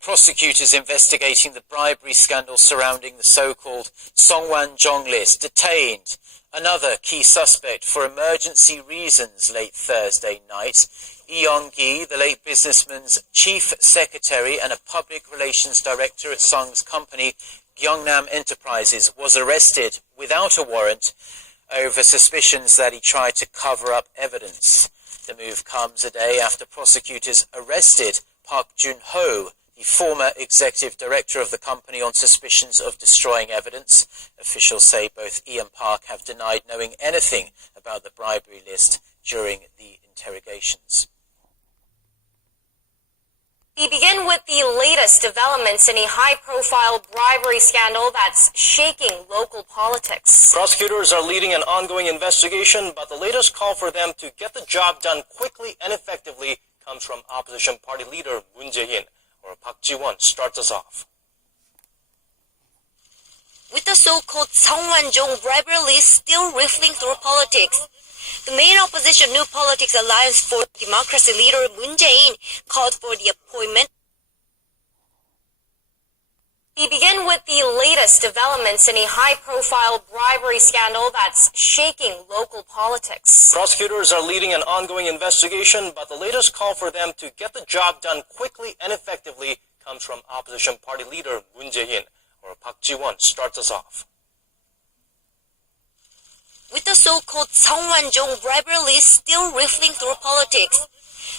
Prosecutors investigating the bribery scandal surrounding the so-called 성완종 list detained another key suspect for emergency reasons late Thursday night. I용gi, the late businessman's chief secretary and a public relations director at Sung's company, Gyeongnam Enterprises, was arrested without a warrant over suspicions that he tried to cover up evidence. The move comes a day after prosecutors arrested Park-Jun-ho, the former executive director of the company, on suspicions of destroying evidence. Officials say both he and Park have denied knowing anything about the bribery list during the interrogations. We begin with the latest developments in a high-profile bribery scandal that's shaking local politics. Prosecutors are leading an ongoing investigation, but the latest call for them to get the job done quickly and effectively comes from opposition party leader Moon Jae-in, or Park Ji-won, starts us off. With the so-called 성완종 bribery list still riffling through politics, the main opposition New Politics Alliance for Democracy leader Moon Jae-in called for the appointment. We begin with the latest developments in a high-profile bribery scandal that's shaking local politics. Prosecutors are leading an ongoing investigation, but the latest call for them to get the job done quickly and effectively comes from opposition party leader Moon Jae-in, or Park Ji-won, starts us off. With the so-called 성완종 bribery list still riffling through politics,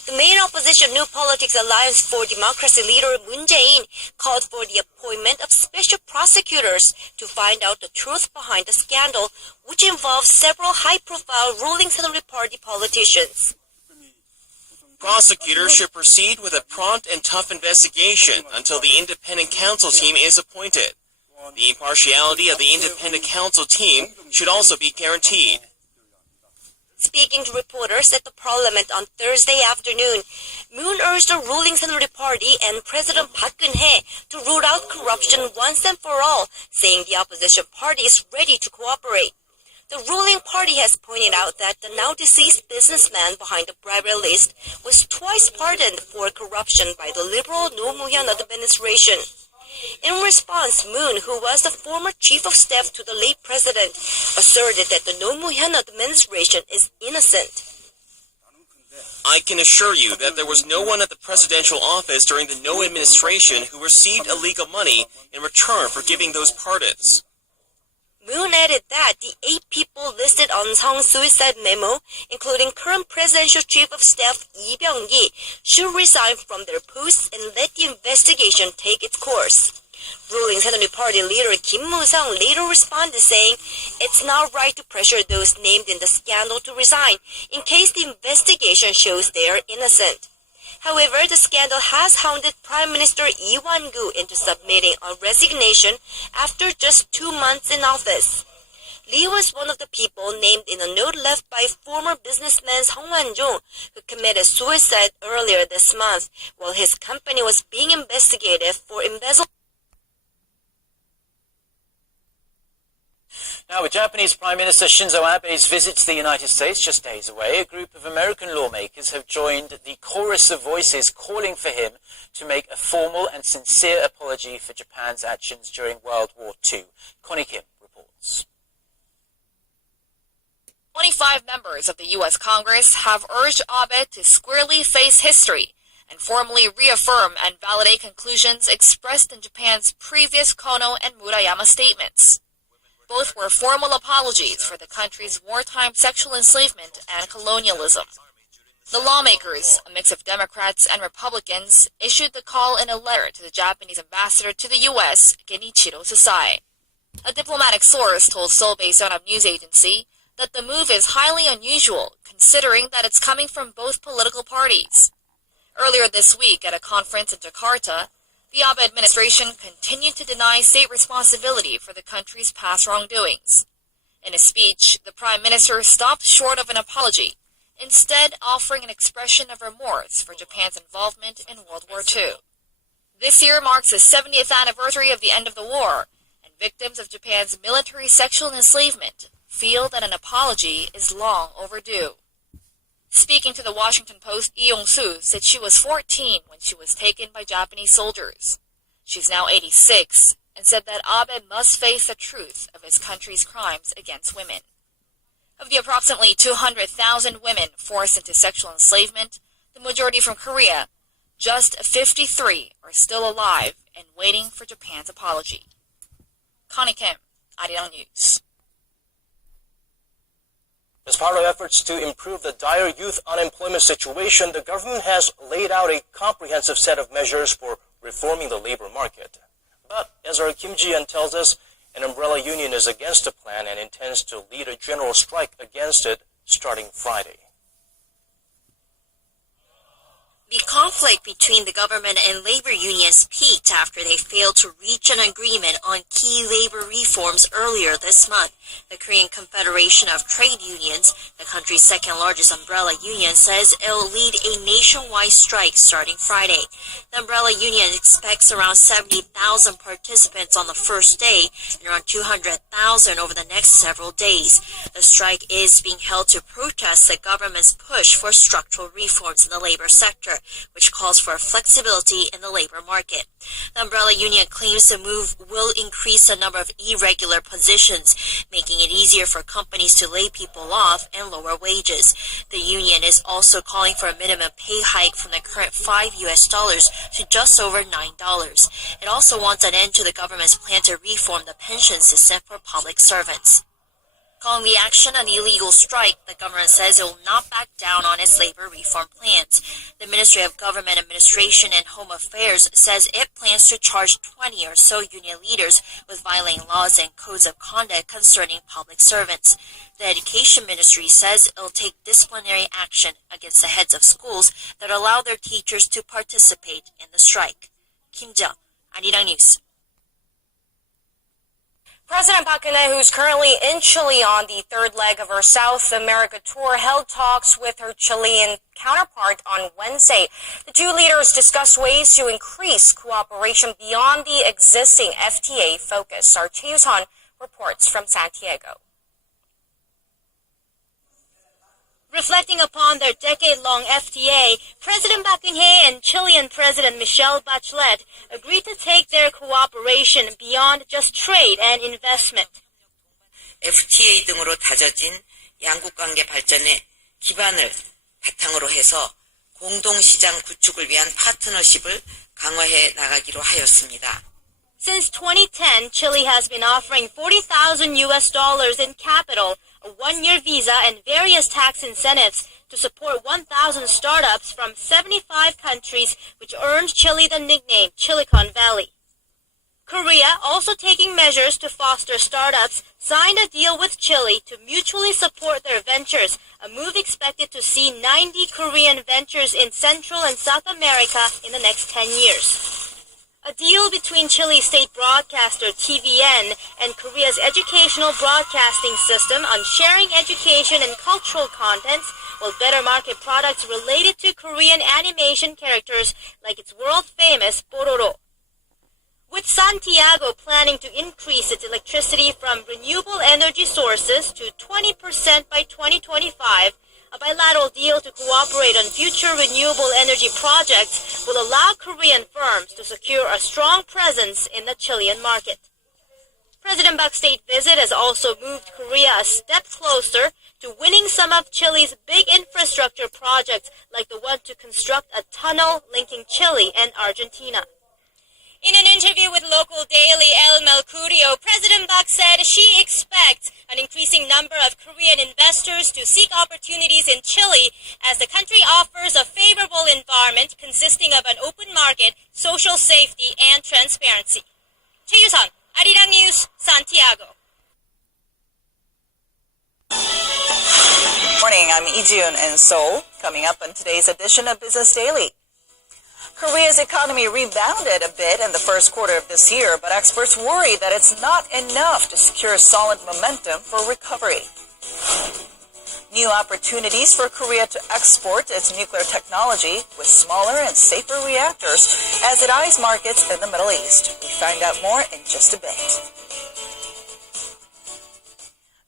the main opposition New Politics Alliance for Democracy leader Moon Jae-in called for the appointment of special prosecutors to find out the truth behind the scandal, which involves several high-profile ruling Saturday Party politicians. Prosecutors should proceed with a prompt and tough investigation until the independent counsel team is appointed. The impartiality of the independent counsel team should also be guaranteed. Speaking to reporters at the parliament on Thursday afternoon, Moon urged the ruling Saturday Party and President Park Geun-hye to root out corruption once and for all, saying the opposition party is ready to cooperate. The ruling party has pointed out that the now-deceased businessman behind the bribery list was twice pardoned for corruption by the liberal Roh Moo-hyun administration. In response, Moon, who was the former chief of staff to the late president, asserted that the Roh Moo-hyun administration is innocent. I can assure you that there was no one at the presidential office during the No administration who received illegal money in return for giving those pardons. Moon added that the 8 people listed on Sung's suicide memo, including current presidential chief of staff Lee Byung-gi, should resign from their posts and let the investigation take its course. Ruling Saturday Party leader Kim Moo-sung later responded saying, "It's not right to pressure those named in the scandal to resign in case the investigation shows they are innocent." However, the scandal has hounded Prime Minister Lee Wan-gu into submitting a resignation after just 2 months in office. Lee was one of the people named in a note left by former businessman 성완종, who committed suicide earlier this month while his company was being investigated for embezzlement. Now, with Japanese Prime Minister Shinzo Abe's visit to the United States just days away, a group of American lawmakers have joined the chorus of voices calling for him to make a formal and sincere apology for Japan's actions during World War II. Connie Kim reports. 25 members of the U.S. Congress have urged Abe to squarely face history and formally reaffirm and validate conclusions expressed in Japan's previous Kono and Murayama statements. Both were formal apologies for the country's wartime sexual enslavement and colonialism. The lawmakers, a mix of Democrats and Republicans, issued the call in a letter to the Japanese ambassador to the U.S., Genichiro Sasai. A diplomatic source told Seoul-based Yonhap News Agency that the move is highly unusual, considering that it's coming from both political parties. Earlier this week at a conference in Jakarta, the Abe administration continued to deny state responsibility for the country's past wrongdoings. In a speech, the Prime Minister stopped short of an apology, instead offering an expression of remorse for Japan's involvement in World War II. This year marks the 70th anniversary of the end of the war, and victims of Japan's military sexual enslavement feel that an apology is long overdue. Speaking to the Washington Post, Yong-soo said she was 14 when she was taken by Japanese soldiers. She's now 86 and said that Abe must face the truth of his country's crimes against women. Of the approximately 200,000 women forced into sexual enslavement, the majority from Korea, just 53 are still alive and waiting for Japan's apology. Connie Kim, Arirang News. As part of efforts to improve the dire youth unemployment situation, the government has laid out a comprehensive set of measures for reforming the labor market. But, as our Kim Ji-yeon tells us, an umbrella union is against the plan and intends to lead a general strike against it starting Friday. The conflict between the government and labor unions peaked after they failed to reach an agreement on key labor reforms earlier this month. The Korean Confederation of Trade Unions, the country's second largest umbrella union, says it'll lead a nationwide strike starting Friday. The umbrella union expects around 70,000 participants on the first day and around 200,000 over the next several days. The strike is being held to protest the government's push for structural reforms in the labor sector, which calls for flexibility in the labor market. The umbrella union claims the move will increase the number of irregular positions, making it easier for companies to lay people off and lower wages. The union is also calling for a minimum pay hike from the current $5 to just over $9. It also wants an end to the government's plan to reform the pension system for public servants. Calling the action an illegal strike, the government says it will not back down on its labor reform plans. The Ministry of Government Administration and Home Affairs says it plans to charge 20 or so union leaders with violating laws and codes of conduct concerning public servants. The Education Ministry says it will take disciplinary action against the heads of schools that allow their teachers to participate in the strike. Kim Jung, Arirang News. President Park Geun-hye, who's currently in Chile on the third leg of her South America tour, held talks with her Chilean counterpart on Wednesday. The two leaders discussed ways to increase cooperation beyond the existing FTA focus. Our Jaein reports from Santiago. Reflecting upon their decade-long FTA, President Park Geun-hye and Chilean President Michelle Bachelet agreed to take their cooperation beyond just trade and investment. FTA 등으로 다져진 양국 관계 발전의 기반을 바탕으로 해서 공동시장 구축을 위한 파트너십을 강화해 나가기로 하였습니다. Since 2010, Chile has been offering $40,000 in capital, a one-year visa, and various tax incentives to support 1,000 startups from 75 countries, which earned Chile the nickname Silicon Valley. Korea, also taking measures to foster startups, signed a deal with Chile to mutually support their ventures, a move expected to see 90 Korean ventures in Central and South America in the next 10 years. A deal between Chile's state broadcaster TVN and Korea's educational broadcasting system on sharing education and cultural contents will better market products related to Korean animation characters like its world-famous Pororo. With Santiago planning to increase its electricity from renewable energy sources to 20% by 2025, a bilateral deal to cooperate on future renewable energy projects will allow Korean firms to secure a strong presence in the Chilean market. President Park's state visit has also moved Korea a step closer to winning some of Chile's big infrastructure projects, like the one to construct a tunnel linking Chile and Argentina. In an interview with local daily El Mercurio, President Park said she expects an increasing number of Korean investors to seek opportunities in Chile as the country offers a favorable environment consisting of an open market, social safety, and transparency. Jaein, Arirang News, Santiago. Morning, I'm Lee Ji-yoon in Seoul. Coming up on today's edition of Business Daily. Korea's economy rebounded a bit in the first quarter of this year, but experts worry that it's not enough to secure solid momentum for recovery. New opportunities for Korea to export its nuclear technology with smaller and safer reactors as it eyes markets in the Middle East. We find out more in just a bit.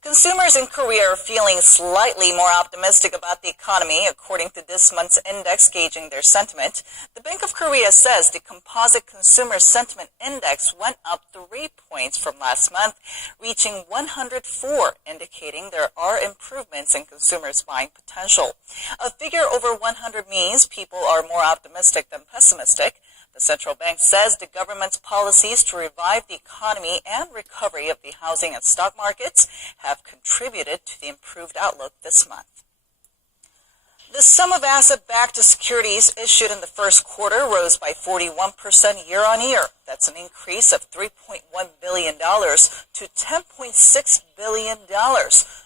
Consumers in Korea are feeling slightly more optimistic about the economy, according to this month's index gauging their sentiment. The Bank of Korea says the Composite Consumer Sentiment Index went up 3 points from last month, reaching 104, indicating there are improvements in consumers' buying potential. A figure over 100 means people are more optimistic than pessimistic. The central bank says the government's policies to revive the economy and recovery of the housing and stock markets have contributed to the improved outlook this month. The sum of asset-backed securities issued in the first quarter rose by 41% year-on-year. That's an increase of $3.1 billion to $10.6 billion,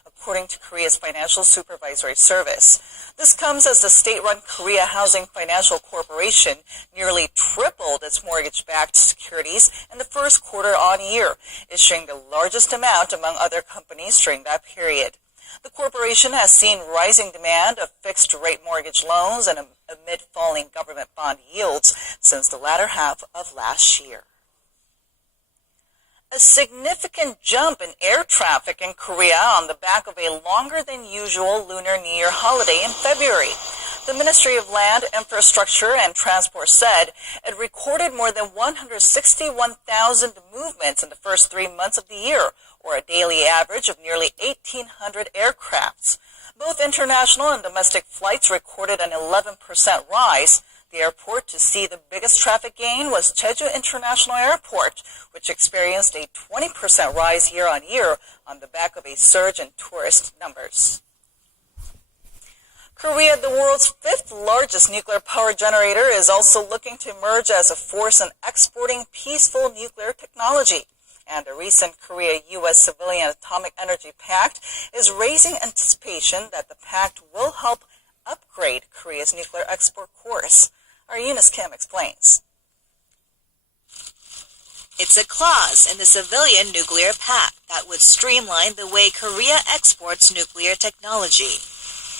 according to Korea's Financial Supervisory Service. This comes as the state-run Korea Housing Financial Corporation nearly tripled its mortgage-backed securities in the first quarter on year, issuing the largest amount among other companies during that period. The corporation has seen rising demand of fixed-rate mortgage loans and amid falling government bond yields since the latter half of last year. A significant jump in air traffic in Korea on the back of a longer-than-usual Lunar New Year holiday in February. The Ministry of Land, Infrastructure, and Transport said it recorded more than 161,000 movements in the first 3 months of the year, or a daily average of nearly 1,800 aircrafts. Both international and domestic flights recorded an 11% rise. The airport to see the biggest traffic gain was Jeju International Airport, which experienced a 20% rise year-on-year on the back of a surge in tourist numbers. Korea, the world's 5th largest nuclear power generator, is also looking to emerge as a force in exporting peaceful nuclear technology. And a recent Korea-U.S. Civilian Atomic Energy Pact is raising anticipation that the pact will help upgrade Korea's nuclear export course. Our Eunice Kim explains. It's a clause in the Civilian Nuclear Pact that would streamline the way Korea exports nuclear technology.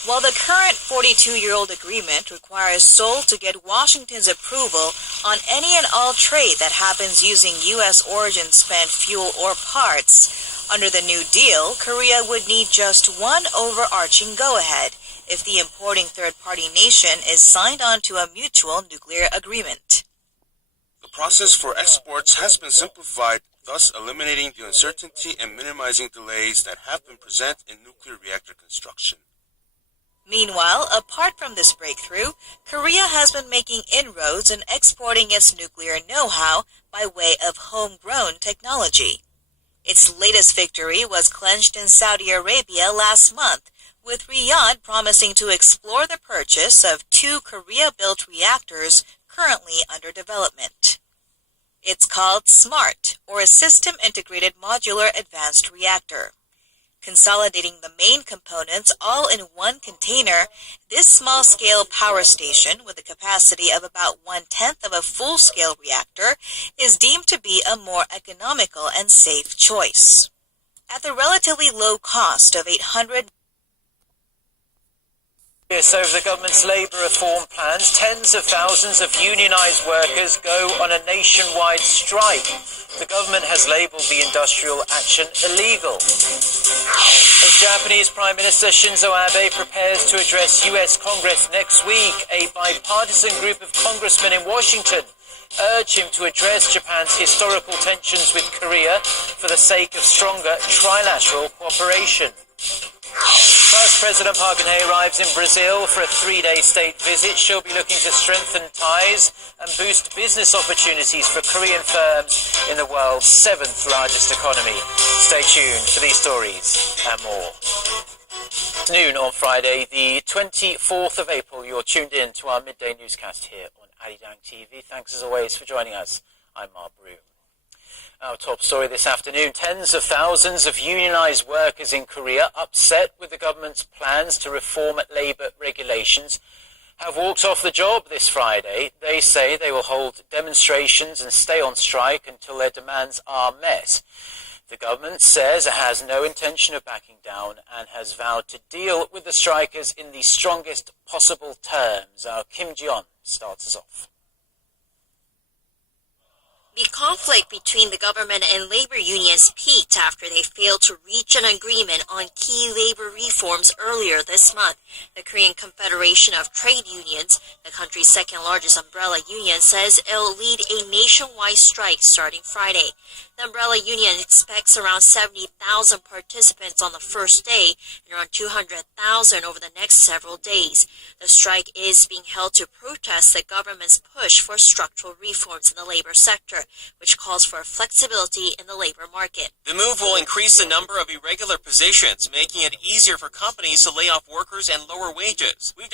While the current 42-year-old agreement requires Seoul to get Washington's approval on any and all trade that happens using U.S. origin spent fuel or parts, under the new deal, Korea would need just one overarching go-ahead if the importing third-party nation is signed on to a mutual nuclear agreement. The process for exports has been simplified, thus eliminating the uncertainty and minimizing delays that have been present in nuclear reactor construction. Meanwhile, apart from this breakthrough, Korea has been making inroads in exporting its nuclear know-how by way of homegrown technology. Its latest victory was clinched in Saudi Arabia last month, with Riyadh promising to explore the purchase of 2 Korea-built reactors currently under development. It's called SMART, or a System Integrated Modular Advanced Reactor. Consolidating the main components all in one container, this small-scale power station with a capacity of about 1/10 of a full-scale reactor is deemed to be a more economical and safe choice. At the relatively low cost of $800 over the government's labour reform plans, tens of thousands of unionised workers go on a nationwide strike. The government has labelled the industrial action illegal. As Japanese Prime Minister Shinzo Abe prepares to address US Congress next week, a bipartisan group of congressmen in Washington urge him to address Japan's historical tensions with Korea for the sake of stronger trilateral cooperation. First, President Park Geun-hye arrives in Brazil for a 3-day state visit. She'll be looking to strengthen ties and boost business opportunities for Korean firms in the world's 7th largest economy. Stay tuned for these stories and more. It's noon on Friday, the 24th of April. You're tuned in to our midday newscast here on Arirang TV. Thanks as always for joining us. I'm Mark Broom. Our top story this afternoon, tens of thousands of unionised workers in Korea, upset with the government's plans to reform labour regulations, have walked off the job this Friday. They say they will hold demonstrations and stay on strike until their demands are met. The government says it has no intention of backing down and has vowed to deal with the strikers in the strongest possible terms. Our Kim Ji-yeon starts us off. conflict between the government and labor unions peaked after they failed to reach an agreement on key labor reforms earlier this month. The Korean Confederation of Trade Unions, the country's second largest umbrella union, says it'll lead a nationwide strike starting Friday. The umbrella union expects around 70,000 participants on the first day and around 200,000 over the next several days. The strike is being held to protest the government's push for structural reforms in the labor sector, which calls for flexibility in the labor market. The move will increase the number of irregular positions, making it easier for companies to lay off workers and lower wages. We've